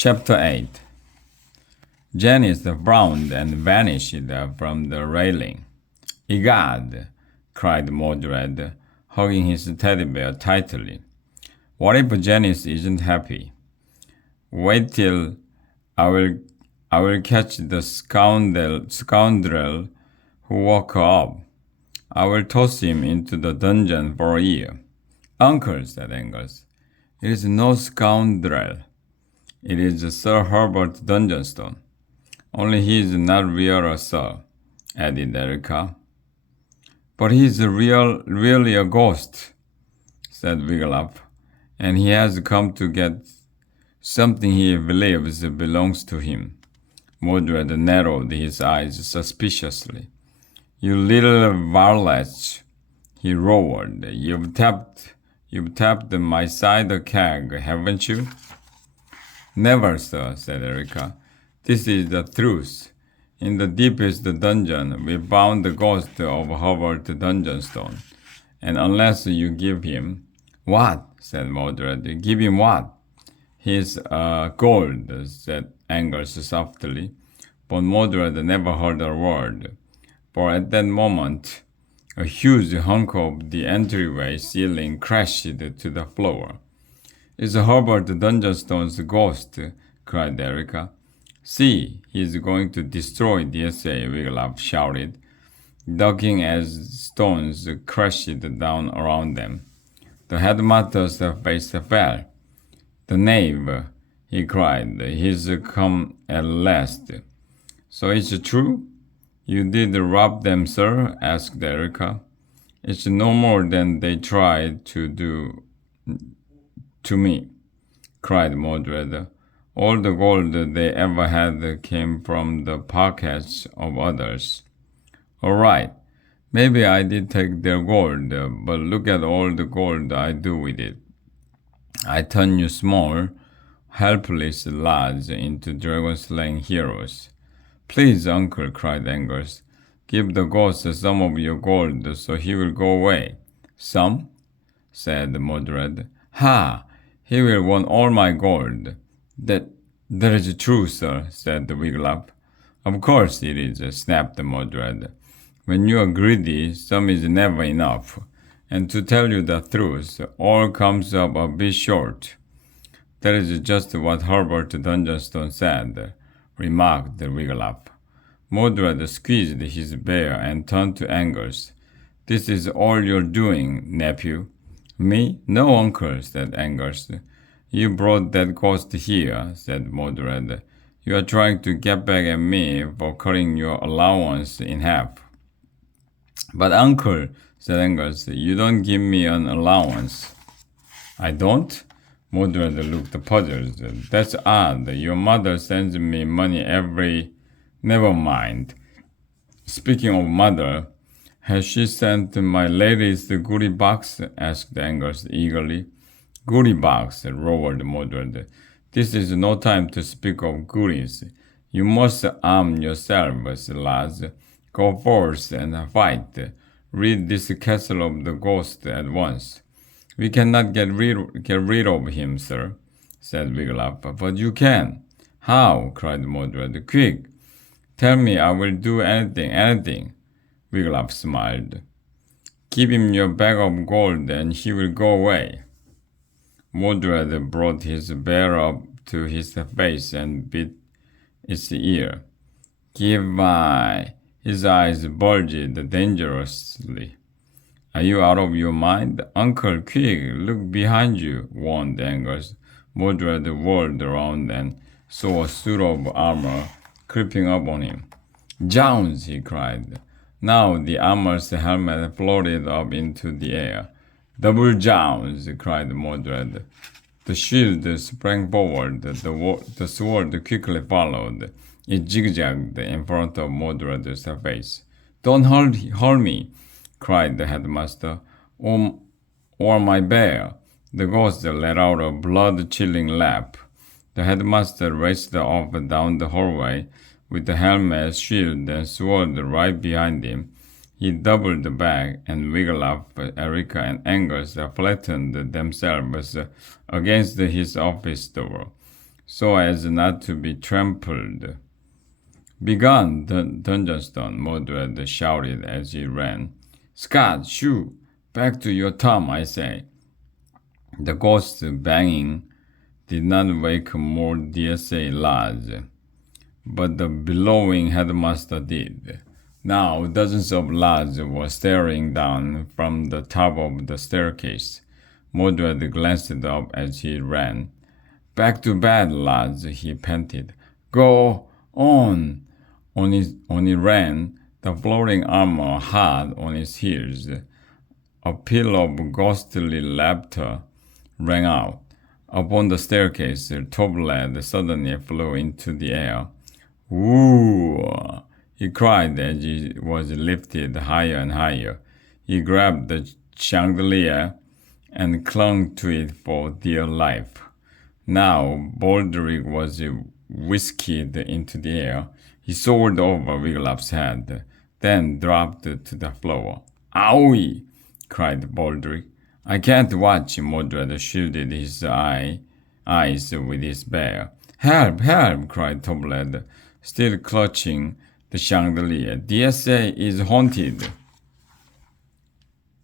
Chapter 8. Janice frowned and vanished from the railing. "Egad!" cried Mordred, hugging his teddy bear tightly. "What if Janice isn't happy? Wait till I will I will catch the scoundrel who woke her up. I will toss him into the dungeon for a year." "Uncle," said Angus, "it is no scoundrel. It is Sir Herbert Dungenstone. Only he is not real a sir," added Erica. "But he is really a ghost," said Wiglaf, "and he has come to get something he believes belongs to him." Mordred narrowed his eyes suspiciously. "You little varlets," he roared. You've tapped my cider keg, haven't you?" "Never, sir," said Erica. "This is the truth. In the deepest dungeon, we found the ghost of Herbert Dungenstone, and unless you give him—" "What?" said Mordred. "Give him what?" "His gold," said Angus softly, but Mordred never heard a word, for at that moment a huge hunk of the entryway ceiling crashed to the floor. "It's Herbert Dungenstone's ghost!" cried Erica. "See, he's going to destroy the essay," Wiglaf shouted, ducking as stones crashed down around them. The headmaster's face fell. "The knave!" he cried. "He's come at last." "So it's true? You did rob them, sir?" asked Erica. "It's no more than they tried to do to me," cried Mordred. "All the gold they ever had came from the pockets of others." "All right, maybe I did take their gold, but look at all the gold I do with it. I turn you small, helpless lads into dragon-slaying heroes." "Please, uncle," cried Angus, "give the ghost some of your gold so he will go away." "Some?" said Mordred. "Ha! He will want all my gold." That is true, sir," said Wiglaf. "Of course it is," snapped Mordred. "When you are greedy, some is never enough. And to tell you the truth, all comes up a bit short." "That is just what Herbert Dungenstone said," remarked Wiglaf. Mordred squeezed his bear and turned to Angus. "This is all you're doing, nephew." "Me? No, uncle," said Angus. "You brought that ghost here," said Mordred. "You are trying to get back at me for cutting your allowance in half." "But uncle," said Angus, "you don't give me an allowance." "I don't?" Mordred looked puzzled. "That's odd. Your mother sends me money every— Never mind. Speaking of mother, has she sent my latest goodie box?" asked Angus eagerly. "Goodie box," roared Mordred. "This is no time to speak of goodies. You must arm yourselves, lads. Go forth and fight. Rid this castle of the ghost at once." "We cannot get rid of him, sir," said Wiglaf. "But you can." "How?" cried Mordred. "Quick! Tell me, I will do anything." Wiglaf smiled. "Give him your bag of gold and he will go away." Mordred brought his bear up to his face and bit its ear. "Give my—" His eyes bulged dangerously. "Are you out of your mind? Uncle, quick, look behind you," warned Angus. Mordred whirled around and saw a suit of armor creeping up on him. "Jounds!" he cried. Now the armor's helmet floated up into the air. "Double jounds!" cried Mordred. The shield sprang forward. The sword quickly followed. It zigzagged in front of Mordred's face. "Don't hurt me!" cried the headmaster. Or my bear." The ghost let out a blood-chilling laugh. The headmaster raced off down the hallway with the helmet, shield, and sword right behind him. He doubled back, and Wiglaf, Erica, and Angus flattened themselves against his office door. so as not to be trampled. Begone, Dungeonstone, Mordred shouted as he ran. Scott, shoo! Back to your Tom, I say. The ghost banging did not wake more DSA lads, but the bellowing headmaster did. Now dozens of lads were staring down from the top of the staircase. Mordred glanced up as he ran. Back to bed, lads, he panted. Go on! On he ran, the floating armor hard on his heels. A peal of ghostly laughter rang out. Upon the staircase, Toblad suddenly flew into the air. Woo! He cried as he was lifted higher and higher. He grabbed the chandelier and clung to it for dear life. Now Baldric was whisked into the air. He soared over Wiglaf's head, then dropped to the floor. Owie! Cried Baldric. I can't watch. Mordred shielded his eyes with his bear. Help! Help! Cried Toblad, still clutching the chandelier. DSA is haunted.